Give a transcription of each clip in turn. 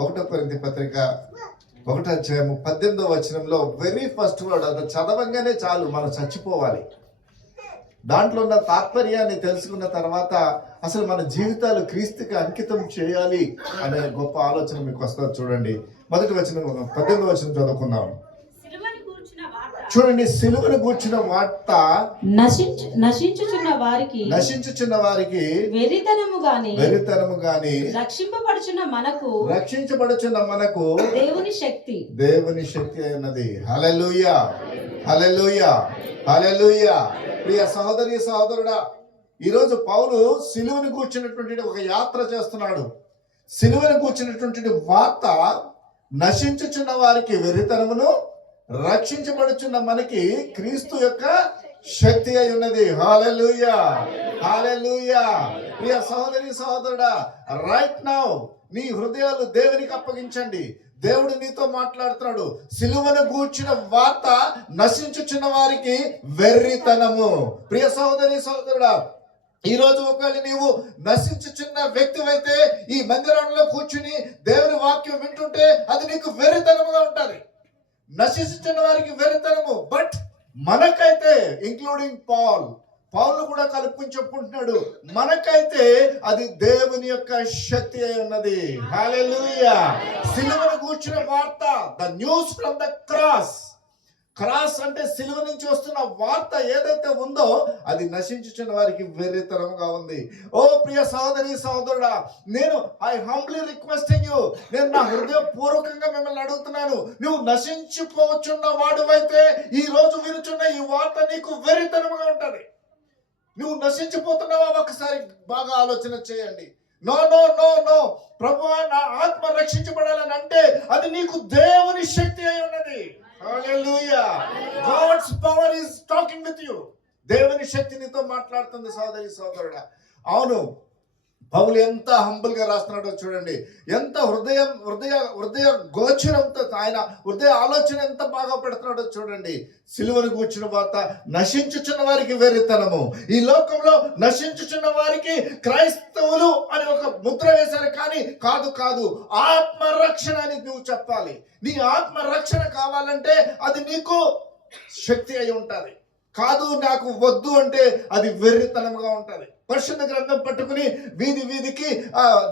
ఒకటో కొరింథీ పత్రిక ఒకటో అధ్యాయము పద్దెనిమిదో వచనంలో వెరీ ఫస్ట్ వర్డ్ అది చదవంగానే చాలు మనం చచ్చిపోవాలి. దాంట్లో ఉన్న తాత్పర్యాన్ని తెలుసుకున్న తర్వాత అసలు మన జీవితాలు క్రీస్తుకి అంకితం చేయాలి అనే గొప్ప ఆలోచన మీకు వస్తుంది చూడండి. మొదటి వచనం పద్దెనిమిది వచనం చదువుకుందాం. చూడండి సిలువను కూర్చున్న వార్త నశించు నశించుచున్న వారికి నశించుచున్న వారికి వెరితనము గాని వెరితనము గాని రక్షింపబడుచున్న మనకు రక్షించబడుచున్న మనకు దేవుని శక్తి. దేవుని శక్తి అయినది. హలలుయ హలలుయ హలలుయ ప్రియ సహోదరి సహోదరుడా ఈరోజు పౌలు సిలువను కూర్చున్నటువంటి ఒక యాత్ర చేస్తున్నాడు. సిలువను కూర్చున్నటువంటి వార్త నశించుచున్న వారికి వెరితనమును రక్షించబడుచున్న మనకి క్రీస్తు యొక్క శక్తి అయి ఉన్నది. హాలెలూయ హాలెలూయ ప్రియ సహోదరి సహోదరుడా రైట్ నౌ నీ హృదయాలు దేవునికి అప్పగించండి. దేవుడు నీతో మాట్లాడుతున్నాడు. సిలువను గూర్చిన వార్త నశించుచున్న వారికి వెర్రితనము. ప్రియ సహోదరి సహోదరుడా ఈ రోజు ఒకవేళ నీవు నశించుచున్న వ్యక్తివైతే ఈ మందిరంలో కూర్చుని దేవుని వాక్యం వింటుంటే అది నీకు వెర్రితనముగా ఉంటుంది. నశించుచున్న వారికి వెళ్తనము బట్ మనకైతే ఇంక్లూడింగ్ పాల్ పౌలు కూడా కలుపుకుని చెప్పుకుంటున్నాడు. మనకైతే అది దేవుని యొక్క శక్తి అయి ఉన్నది. హల్లెలూయా సిలువను కూర్చున్న వార్త the news from the cross cross అంటే సిలువ నుంచి వస్తున్న వార్త ఏదైతే ఉందో అది నశించుచున్న వారికి వెర్రితరంగా ఉంది. ఓ ప్రియ సహోదరి సహోదరుడా నేను ఐ హంబ్లీ రిక్వెస్టింగ్ యూ నేను నా హృదయపూర్వకంగా మిమ్మల్ని అడుగుతున్నాను నువ్వు నశించిపోవచ్చున్న వాడువైతే ఈ రోజు వినుచున్న ఈ వార్త నీకు వెర్రితనముగా ఉంటుంది. నువ్వు నశించిపోతున్నావా? ఒకసారి బాగా ఆలోచన చేయండి. నో నో నో నో ప్రభు నా ఆత్మ రక్షించబడాలని అంటే అది నీకు దేవుని శక్తి అయి ఉన్నది. hallelujah God's power is talking with you దేవుని శక్తి నీతో మాట్లాడుతుంది సోదరి సోదరుడా అవును పౌలు ఎంత హంబుల్గా రాస్తున్నాడో చూడండి. ఎంత హృదయం హృదయ హృదయ గోచరంతో ఆయన హృదయ ఆలోచన ఎంత బాగా పెడుతున్నాడో చూడండి. సిలువను కూర్చున్న వార్త నశించుచున్న వారికి వెర్రితనము. ఈ లోకంలో నశించుచున్న వారికి క్రైస్తవులు అని ఒక ముద్ర వేశారు కానీ కాదు కాదు. ఆత్మరక్షణ అని నువ్వు చెప్పాలి. నీ ఆత్మరక్షణ కావాలంటే అది నీకు శక్తి అయి ఉంటది. కాదు నాకు వద్దు అంటే అది వెర్రితనముగా ఉంటుంది. పరిశుద్ధ గ్రంథం పట్టుకుని వీధి వీధికి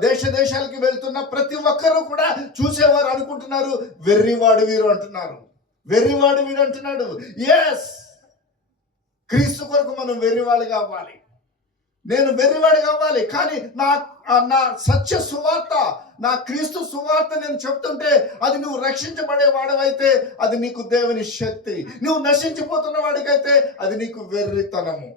దేశ దేశాలకి వెళ్తున్న ప్రతి ఒక్కరూ కూడా చూసేవారు అనుకుంటున్నారు. వెర్రివాడు వీరు అంటున్నారు. వెర్రివాడు వీడు అంటున్నాడు. ఎస్ క్రీస్తు కొరకు మనం వెర్రివాడు కావాలి నేను వెర్రివాడు కావాలి కానీ నా నా సత్య సువార్త నా క్రీస్తు సువార్త నేను చెప్తుంటే అది నువ్వు రక్షించబడే వాడవైతే అది నీకు దేవుని శక్తి. నువ్వు నశించిపోతున్న వాడికైతే అది నీకు వెర్రితనము.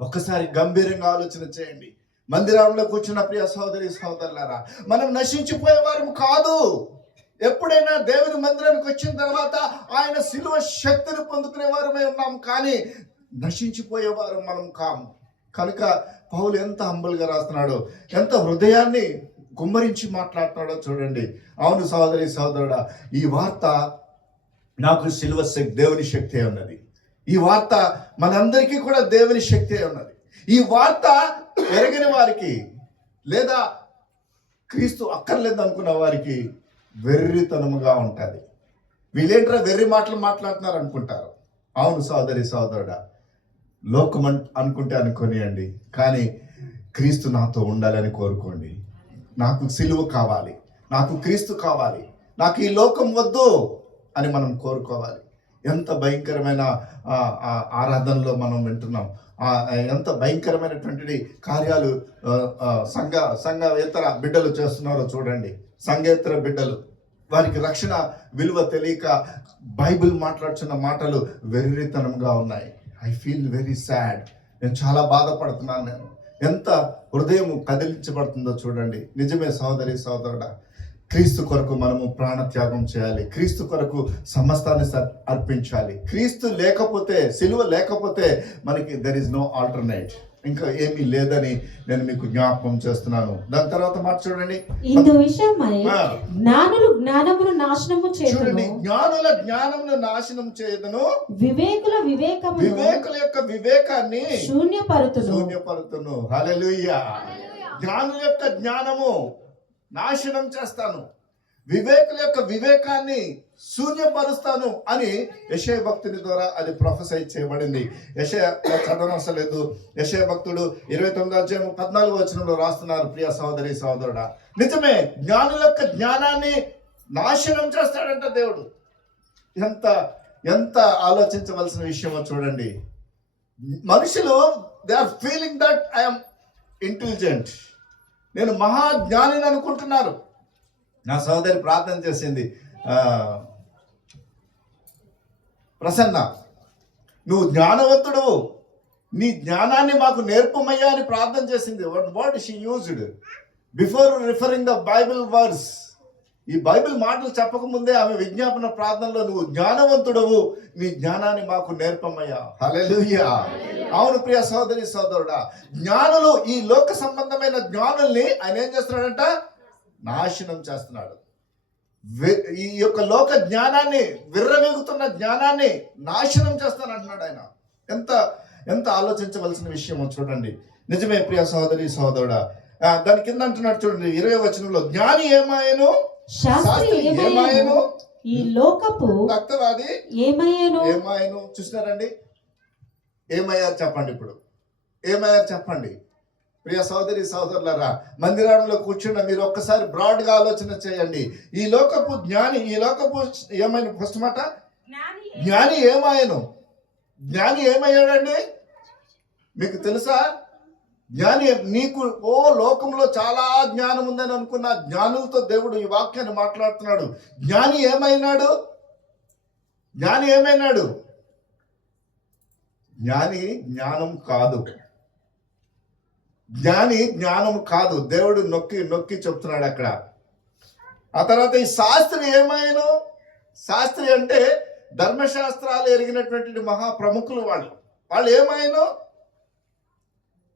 ఒకసారి గంభీరంగా ఆలోచన చేయండి. మందిరంలో కూర్చున్న ప్రియ సహోదరి సహోదరులారా మనం నశించిపోయేవారు కాదు. ఎప్పుడైనా దేవుని మందిరానికి వచ్చిన తర్వాత ఆయన శిలువ శక్తిని పొందుకునే వారమే ఉన్నాం కానీ నశించిపోయేవారు మనం కాము. కనుక పౌలు ఎంత హంబుల్గా రాస్తున్నాడో ఎంత హృదయాన్ని గుమ్మరించి మాట్లాడుతున్నాడో చూడండి. అవును సహోదరి సహోదరుడా ఈ వార్త నాకు శిలువ శక్తి దేవుని శక్తి ఉన్నది ఈ వార్త మనందరికీ కూడా దేవుని శక్తి ఉన్నది. ఈ వార్త ఎరగని వారికి లేదా క్రీస్తు అక్కర్లేదు అనుకున్న వారికి వెర్రితనముగా ఉంటుంది. వీళ్ళేంట్రా వెర్రి మాటలు మాట్లాడుతున్నారు అనుకుంటారు. అవును సోదరి సోదరుడా లోకం అన్- అనుకుంటే అనుకోనియండి కానీ క్రీస్తు నాతో ఉండాలని కోరుకోండి. నాకు సిలువ కావాలి నాకు క్రీస్తు కావాలి నాకు ఈ లోకం వద్దు అని మనం కోరుకోవాలి. ఎంత భయంకరమైన ఆ, ఆరాధనలో మనం వింటున్నాం. ఎంత భయంకరమైనటువంటి కార్యాలు సంఘ సంఘేతర బిడ్డలు చేస్తున్నారో చూడండి. సంఘేతర బిడ్డలు. వారికి రక్షణ విలువ తెలియక బైబిల్ మాట్లాడుతున్న మాటలు వెర్రితనంగా ఉన్నాయి. I feel very sad. నేను చాలా బాధపడుతున్నాను నేను. ఎంత హృదయం కదిలించబడుతుందో చూడండి. నిజమే సహోదరి సహోదరుడా. క్రీస్తు కొరకు మనము ప్రాణత్యాగం చేయాలి. క్రీస్తు కొరకు సమస్తాన్ని అర్పించాలి. క్రీస్తు లేకపోతే సిలువ లేకపోతే మనకి దెర్ ఇస్ నో ఆల్టర్నేట్ ఇంకా ఏమీ లేదని నేను మీకు జ్ఞాపకం చేస్తున్నాను. దాని తర్వాత మాట చూడండి. ఇందు. జ్ఞానులు జ్ఞానమును నాశనము చూడండి జ్ఞానుల జ్ఞానమును నాశనం చేయదును వివేకుల వివేకమును వివేకుల యొక్క వివేకాన్ని శూన్యపరుతును శూన్యపరుతును హల్లెలూయా. జ్ఞానుల యొక్క జ్ఞానము నాశనం చేస్తాను. వివేకుల యొక్క వివేకాన్ని శూన్యపరుస్తాను అని యశయ భక్తుని ద్వారా అది ప్రొఫెసై చేయబడింది. యశయ చదవనవసరం లేదు. యశయ భక్తుడు ఇరవై తొమ్మిది అధ్యాయం పద్నాలుగు వచనంలో రాస్తున్నారు. ప్రియ సహోదరి సహోదరుడా నిజమే జ్ఞానుల యొక్క జ్ఞానాన్ని నాశనం చేస్తాడంట దేవుడు. ఎంత ఎంత ఆలోచించవలసిన విషయమో చూడండి. మనుషులు they are feeling that I'm intelligent నేను మహాజ్ఞానిని అనుకుంటున్నారు నా సోదరి ప్రార్థన చేసింది ప్రసన్న నువ్వు జ్ఞానవంతుడు నీ జ్ఞానాన్ని మాకు నేర్పమయ్యా అని ప్రార్థన చేసింది. What she used before referring the Bible words ఈ బైబిల్ మాటలు చెప్పకముందే ఆమె విజ్ఞాపన ప్రార్థనలో నువ్వు జ్ఞానవంతుడవు నీ జ్ఞానాన్ని మాకు నేర్పమయ్యా. హలెలుయ్యా అవును ప్రియ సోదరి సోదరుడా జ్ఞానులు ఈ లోక సంబంధమైన జ్ఞానుల్ని ఆయన ఏం చేస్తున్నాడంట? నాశనం చేస్తున్నాడు. ఈ యొక్క లోక జ్ఞానాన్ని విర్రవేగుతున్న జ్ఞానాన్ని నాశనం చేస్తాను అంటున్నాడు ఆయన. ఎంత ఎంత ఆలోచించవలసిన విషయమో చూడండి. నిజమే ప్రియ సహోదరి సహోదరుడా దాని కింద అంటున్నాడు చూడండి ఇరవై వచనంలో జ్ఞాని ఏమాయను? శాస్త్రి ఏమయ్యాను? ఈ లోకపు భక్తవాది ఏమయ్యాను? ఏమాయను చూసినారండి? ఏమయ్యారు చెప్పండి ఇప్పుడు. ఏమయ్యారు చెప్పండి? ప్రియ సోదరి సోదరులారా మందిరంలో కూర్చున్న మీరు ఒక్కసారి బ్రాడ్గా ఆలోచన చేయండి. ఈ లోకపు జ్ఞాని ఈ లోకపు ఏమైనా ఫస్ట్ మాట? జ్ఞాని జ్ఞాని ఏమాయను జ్ఞాని ఏమయ్యాడండి? మీకు తెలుసా? జ్ఞాని నీకు ఓ లోకంలో చాలా జ్ఞానం ఉందని అనుకున్న జ్ఞానులతో దేవుడు ఈ వాక్యాన్ని మాట్లాడుతున్నాడు. జ్ఞాని ఏమైనాడు? జ్ఞాని ఏమైనాడు? జ్ఞాని జ్ఞానం కాదు. జ్ఞాని జ్ఞానం కాదు. దేవుడు నొక్కి నొక్కి చెప్తున్నాడు అక్కడ. ఆ తర్వాత ఈ శాస్త్రి ఏమైనా? శాస్త్రి అంటే ధర్మశాస్త్రాలు ఎరిగినటువంటి మహా ప్రముఖులు వాళ్ళు. వాళ్ళు ఏమైనా?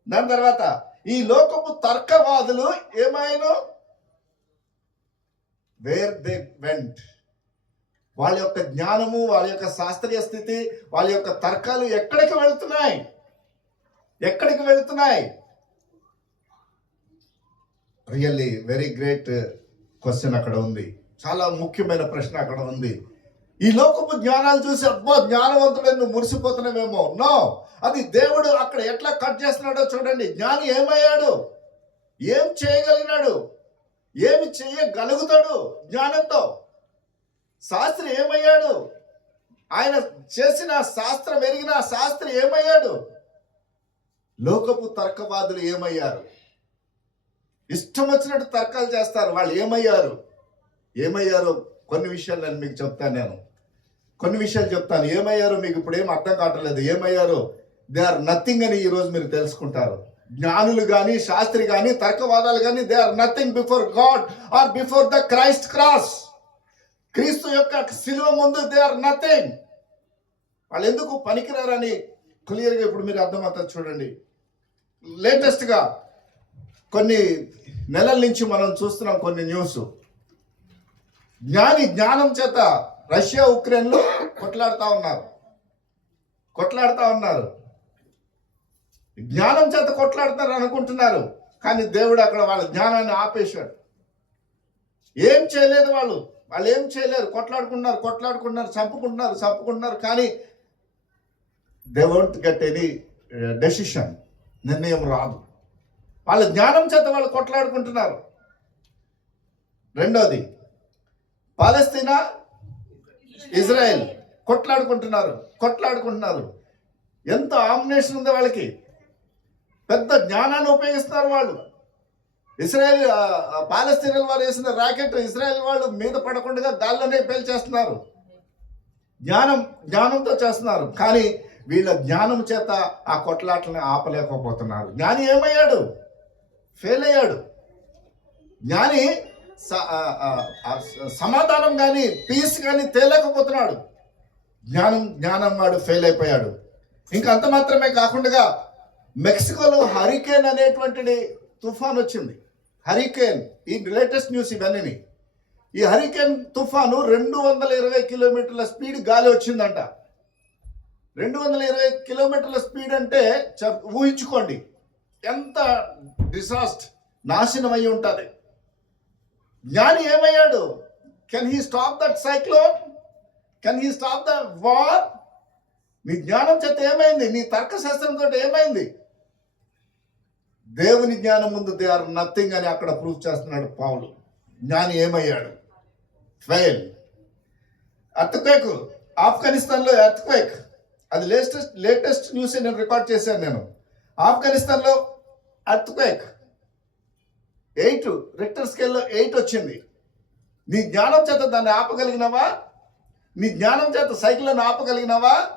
దాని తర్వాత ఈ లోకపు తర్కవాదులు ఏమైనా? వేర్ దే వెంట్ వాళ్ళ యొక్క జ్ఞానము వాళ్ళ యొక్క శాస్త్రీయ స్థితి వాళ్ళ యొక్క తర్కాలు ఎక్కడికి వెళుతున్నాయి? ఎక్కడికి వెళుతున్నాయి? రియల్లీ వెరీ గ్రేట్ క్వశ్చన్ అక్కడ ఉంది. చాలా ముఖ్యమైన ప్రశ్న అక్కడ ఉంది. ఈ లోకపు జ్ఞానాలు చూసి అబ్బో జ్ఞానవంతుడని నువ్వు మురిసిపోతున్నావేమో? నో అది దేవుడు అక్కడ ఎట్లా కట్ చేస్తున్నాడో చూడండి. జ్ఞాని ఏమయ్యాడు? ఏం చేయగలిగినాడు? ఏమి చేయగలుగుతాడు జ్ఞానంతో? శాస్త్రి ఏమయ్యాడు? ఆయన చేసిన శాస్త్రం ఎరిగిన శాస్త్రి ఏమయ్యాడు? లోకపు తర్కవాదులు ఏమయ్యారు? ఇష్టం వచ్చినట్టు తర్కాలు చేస్తారు. వాళ్ళు ఏమయ్యారు? ఏమయ్యారు? కొన్ని విషయాలు నేను మీకు చెప్తాను నేను. కొన్ని విషయాలు చెప్తాను. ఏమయ్యారో? మీకు ఇప్పుడు ఏం అర్థం కావట్లేదు. ఏమయ్యారో? దే ఆర్ నథింగ్ అని ఈరోజు మీరు తెలుసుకుంటారు. జ్ఞానులు కానీ శాస్త్రి కానీ తర్కవాదాలు కానీ they are nothing before God or before the Christ cross. క్రీస్తు యొక్క శిలువ ముందు దే ఆర్ నథింగ్. వాళ్ళు ఎందుకు పనికిరారని క్లియర్గా ఇప్పుడు మీరు అర్థమవుతుంది చూడండి. లేటెస్ట్గా కొన్ని నెలల నుంచి మనం చూస్తున్నాం కొన్ని న్యూస్. జ్ఞాని జ్ఞానం చేత రష్యా ఉక్రెయిన్లో కొట్లాడుతూ ఉన్నారు. కొట్లాడుతూ ఉన్నారు. జ్ఞానం చేత కొట్లాడుతారు అనుకుంటున్నారు. కానీ దేవుడు అక్కడ వాళ్ళ జ్ఞానాన్ని ఆపేశాడు. ఏం చేయలేదు వాళ్ళు. వాళ్ళు ఏం చేయలేరు. కొట్లాడుకుంటున్నారు కొట్లాడుకుంటున్నారు చంపుకుంటున్నారు చంపుకుంటున్నారు. కానీ they won't get any decision నిర్ణయం రాదు. వాళ్ళ జ్ఞానం చేత వాళ్ళు కొట్లాడుకుంటున్నారు. రెండోది పాలస్తీనా ఇజ్రాయెల్ కొట్లాడుకుంటున్నారు కొట్లాడుకుంటున్నారు. ఎంత ఆమ్నేషన్ ఉంది వాళ్ళకి. పెద్ద జ్ఞానాన్ని ఉపయోగిస్తున్నారు వాళ్ళు. ఇస్రాయల్ ఆ, వారు వేసిన రాకెట్ ఇస్రాయల్ వాళ్ళు మీద పడకుండా గాల్లోనే పేల్చేస్తున్నారు జ్ఞానం జ్ఞానంతో చేస్తున్నారు. కానీ వీళ్ళ జ్ఞానం చేత ఆ కొట్లాటలను ఆపలేకపోతున్నారు. జ్ఞాని ఏమయ్యాడు? ఫెయిల్ అయ్యాడు. జ్ఞాని సమాధానం కానీ పీస్ కానీ తేలేకపోతున్నాడు. జ్ఞానం జ్ఞానం వాడు ఫెయిల్ అయిపోయాడు. ఇంకా అంత మాత్రమే కాకుండా మెక్సికోలో హరికేన్ అనేటువంటిది తుఫాన్ వచ్చింది. హరికేన్ ఈ లేటెస్ట్ న్యూస్ ఇవన్నీ ఈ హరికేన్ తుఫాను రెండు వందల ఇరవై కిలోమీటర్ల స్పీడ్ గాలి వచ్చిందంట. రెండు వందల ఇరవై కిలోమీటర్ల స్పీడ్ అంటే చ- ఊహించుకోండి. ఎంత డిసాస్ట్ నాశనం అయి ఉంటుంది. జ్ఞాని ఏమయ్యాడు? Can he stop that cyclone? Can he stop the war? నీ జ్ఞానం చేత ఏమైంది? నీ తర్కశాస్త్రంతో ఏమైంది? దేవుని జ్ఞానం ముందు దే ఆర్ నథింగ్ అని అక్కడ ప్రూవ్ చేస్తున్నాడు పావులు. జ్ఞాని ఏమయ్యాడు? ఫెయిల్. అర్త్క్వేక్. ఆఫ్ఘనిస్తాన్లో ఎర్త్క్వేక్ అది లేటెస్ట్ లేటెస్ట్ న్యూస్ నేను రికార్డ్ చేశాను నేను. ఆఫ్ఘనిస్తాన్లో అర్త్క్వేక్. ఎయిట్ రిక్టర్ స్కేల్లో ఎయిట్ వచ్చింది. నీ జ్ఞానం చేత దాన్ని ఆపగలిగినావా? నీ జ్ఞానం చేత సైకిల్ను ఆపగలిగినావా?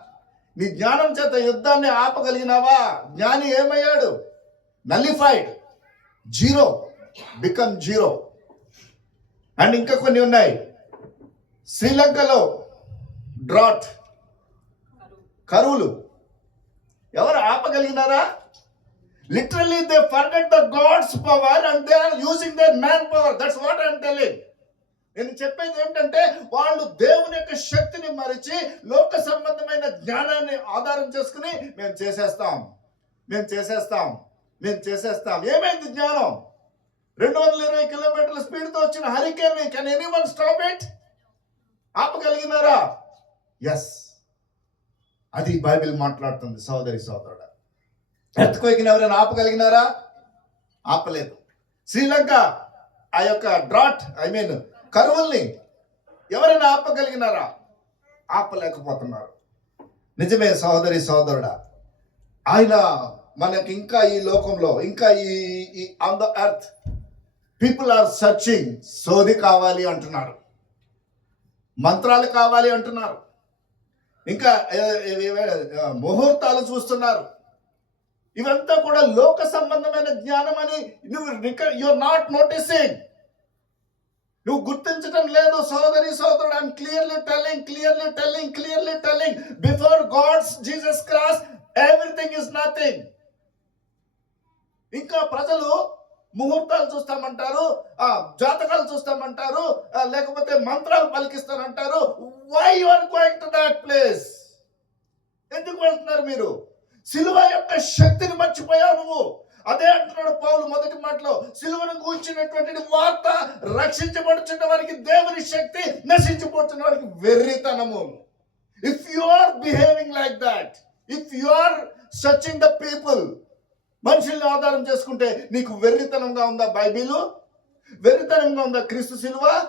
నీ జ్ఞానం చేత యుద్ధాన్ని ఆపగలిగినావా? జ్ఞాని ఏమయ్యాడు? Nullified. Zero. Become zero. And ఇంకా కొన్ని ఉన్నాయి. శ్రీలంకలో డ్రాట్. కరువులు. ఎవరు ఆపగలిగినారా? Literally they forget the God's power and they are using their man power that's what and telling నేను చెప్పేది ఏమిటంటే వాళ్ళు దేవుని యొక్క శక్తిని మరిచి లోక సంబంధమైన జ్ఞానాన్ని ఆధారం చేసుకుని మేము చేసేస్తాం. మేము చేసేస్తాం. మేము చేసేస్తాం. ఏమైంది జ్ఞానం? రెండు వందల ఇరవై కిలోమీటర్ల స్పీడ్తో వచ్చిన hurricane can any one stop it ఆపగలిగినారా? Yes అది బైబిల్ మాట్లాడుతుంది సోదరి సోదరుడ. ఎత్తుకోకిన ఎవరైనా ఆపగలిగినారా? ఆపలేదు. శ్రీలంక ఆ యొక్క డ్రాట్ ఐ మీన్ కరువుల్ని ఎవరైనా ఆపగలిగినారా? ఆపలేకపోతున్నారు. నిజమే సహోదరి సోదరుడా. ఆయన మనకి ఇంకా ఈ లోకంలో ఇంకా ఈ on the earth people are searching సోది కావాలి అంటున్నారు. మంత్రాలు కావాలి అంటున్నారు. ఇంకా ముహూర్తాలు చూస్తున్నారు. ఇవంతా కూడా లోక సంబంధమైన జ్ఞానం అని నువ్వు యుర్ నాట్ నోటీసింగ్ నువ్వు గుర్తించడం లేదు. సోదరి సోదరుడు I'm clearly telling clearly telling clearly telling before God's Jesus cross everything is nothing ఇంకా ప్రజలు ముహూర్తాలు చూస్తామంటారు ఆ జాతకాలు చూస్తామంటారు లేకపోతే మంత్రాలు పలికిస్తానంటారు. Why you are going to that place ఎందుకు వెళ్తున్నారు మీరు? సిలువ యొక్క శక్తిని మర్చిపోయావు నువ్వు. అదే అంటున్నాడు పౌలు మొదటి మాటలో. సిలువను కూర్చున్నటువంటి వార్త రక్షించబడుచున్న వారికి దేవుని శక్తి నశించిపోతున్న వారికి వెర్రితనము. If you are behaving like that if you are searching the people మనుషుల్ని ఆధారం చేసుకుంటే నీకు వెర్రితనంగా ఉందా బైబిలు? వెర్రితనంగా ఉందా క్రీస్తు సిలువ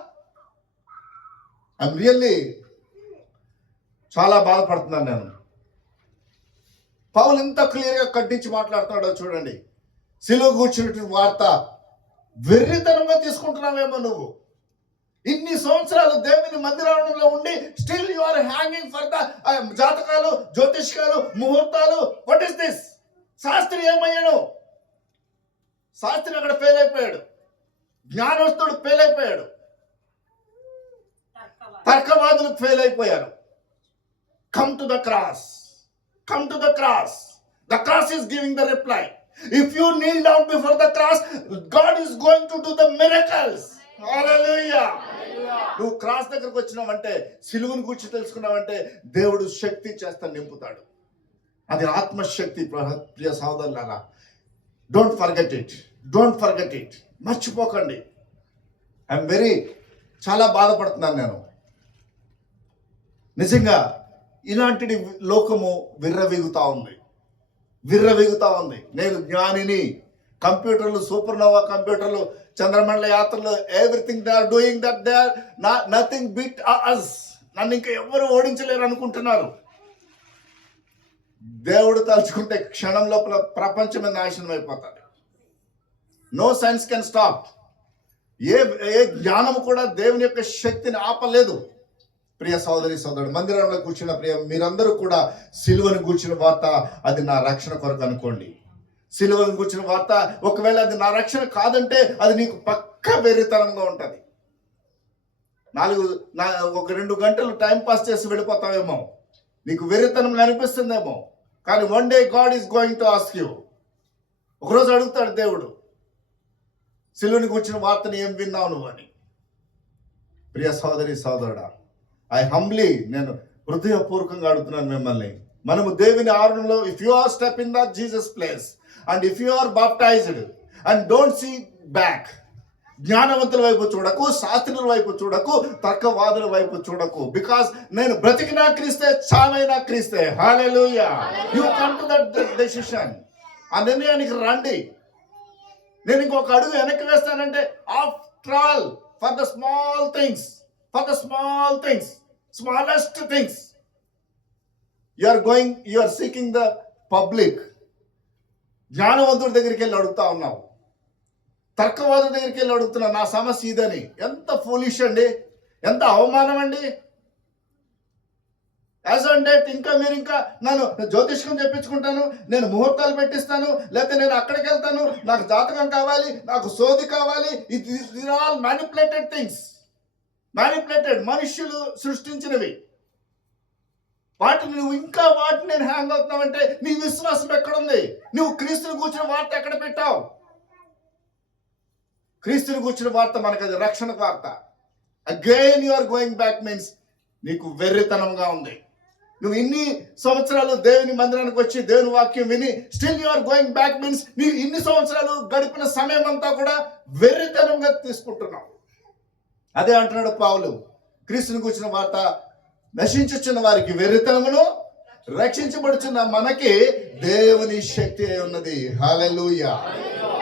ఐఎమ్ రియల్లీ చాలా బాధపడుతున్నాను నేను. పౌలు ఎంత క్లియర్గా కట్టించి మాట్లాడుతున్నాడో చూడండి. సిలువ కూర్చున్నటువంటి వార్త. వెర్రితనంగా తీసుకుంటున్నావేమో నువ్వు. ఇన్ని సంవత్సరాలు దేవుని మందిరంలో ఉండి still you are hanging for the జాతకాలు జ్యోతిష్కాలు ముహూర్తాలు. వాట్ ఇస్ దిస్ శాస్త్రి ఏమయ్యాడు? శాస్త్రి అక్కడ ఫెయిల్ అయిపోయాడు. జ్ఞానస్తుడు ఫెయిల్ అయిపోయాడు. తర్కవాది. తర్కవాదులు ఫెయిల్ అయిపోయారు. Come to the cross come to the cross the cross is giving the reply if you kneel down before the cross God is going to do the miracles నువ్వు cross దగ్గరకు వచ్చినావంటే సిలువుని గురించి తెలుసుకున్నావంటే దేవుడు శక్తి చేస్తా నింపుతాడు. అది ఆత్మశక్తి ప్రియ సహోదరులారా. Don't forget it don't forget it మర్చిపోకండి. ఐఎమ్ వెరీ చాలా బాధపడుతున్నాను నేను. నిజంగా ఇలాంటి లోకము విర్రవీగుతూ ఉంది. విర్రవీగుతూ ఉంది. నేను జ్ఞానిని. కంప్యూటర్లు సూపర్ నోవా కంప్యూటర్లు చంద్రమండల యాత్రలు everything they are doing that they are nothing bit us నన్ను ఇంకా ఎవరు ఓడించలేరు అనుకుంటున్నారు దేవుడు తలుచుకుంటే క్షణం లోపల ప్రపంచమే నాశనం అయిపోతాడు. నో సైన్స్ కెన్ స్టాప్ ఏ ఏ జ్ఞానము కూడా దేవుని యొక్క శక్తిని ఆపలేదు. ప్రియ సోదరి సోదరుడు మందిరంలో కూర్చున్న ప్రియ మీరందరూ కూడా సిలువను కూర్చున్న వార్త అది నా రక్షణ కొరకు అనుకోండి. సిలువను కూర్చున్న వార్త ఒకవేళ అది నా రక్షణ కాదంటే అది నీకు పక్క వెర్రితనంగా ఉంటుంది. నాలుగు నా ఒక రెండు గంటలు టైం పాస్ చేసి వెళ్ళిపోతావేమో. నీకు వెర్రితనం అనిపిస్తుందేమో కానీ one day God is going to ask you ఒకరోజు అడుగుతాడు దేవుడు సిలువని వచ్చిన వార్తని ఏం విన్నావు నువ్వు అని. ప్రియ సోదరి సోదరుడా ఐ హంబ్లీ నేను హృదయపూర్వకంగా అడుగుతున్నాను మిమ్మల్ని. మనము దేవుని ఆవరణలో if you are step in the Jesus place and if you are baptised and don't see back జ్ఞానవంతుల వైపు చూడకు శాస్త్రుల వైపు చూడకు తర్కవాదుల వైపు చూడకు. బికాస్ నేను బ్రతికినా క్రీస్తే చావైనా క్రీస్తే. Hallelujah you come to that decision ఆ నిర్ణయానికి రండి. నేను ఇంకొక అడుగు వెనక్కి వేస్తానంటే after all for the small things for the small things smallest things you are going you are seeking the public జ్ఞానవంతుడి దగ్గరికి వెళ్ళి అడుగుతా ఉన్నావు. తర్కవాదం దగ్గరికి వెళ్ళి అడుగుతున్నా నా సమస్య ఇదని. ఎంత ఫూలిష్ అండి. ఎంత అవమానం అండి. యాజ్ ఆన్ డేట్ ఇంకా మీరు ఇంకా నన్ను జ్యోతిష్కం చెప్పించుకుంటాను నేను ముహూర్తాలు పెట్టిస్తాను లేకపోతే నేను అక్కడికి వెళ్తాను నాకు జాతకం కావాలి నాకు సోది కావాలి ఇది ఆల్ మ్యానిపులేటెడ్ థింగ్స్ మ్యానిపులేటెడ్ మనుష్యులు సృష్టించినవి. వాటిని నువ్వు ఇంకా వాటిని నేను హ్యాంగ్ అవుతున్నావంటే నీ విశ్వాసం ఎక్కడుంది? నువ్వు క్రీస్తుని కూర్చుని వార్త ఎక్కడ పెట్టావు? క్రీస్తుని కూర్చున్న వార్త మనకు అది రక్షణ వార్త. Again you are going back means నీకు వెర్రితనంగా ఉంది. నువ్వు ఇన్ని సంవత్సరాలు దేవుని మందిరానికి వచ్చి దేవుని వాక్యం విని still you are going back means నీవు ఇన్ని సంవత్సరాలు గడిపిన సమయం అంతా కూడా వెర్రితనంగా తీసుకుంటున్నావు. అదే అంటున్నాడు పావులు. క్రీస్తుని కూర్చున్న వార్త నశించుచున్న వారికి వెర్రితనమును రక్షించబడుచున్న మనకి దేవుని శక్తి ఉన్నది. హాలూయా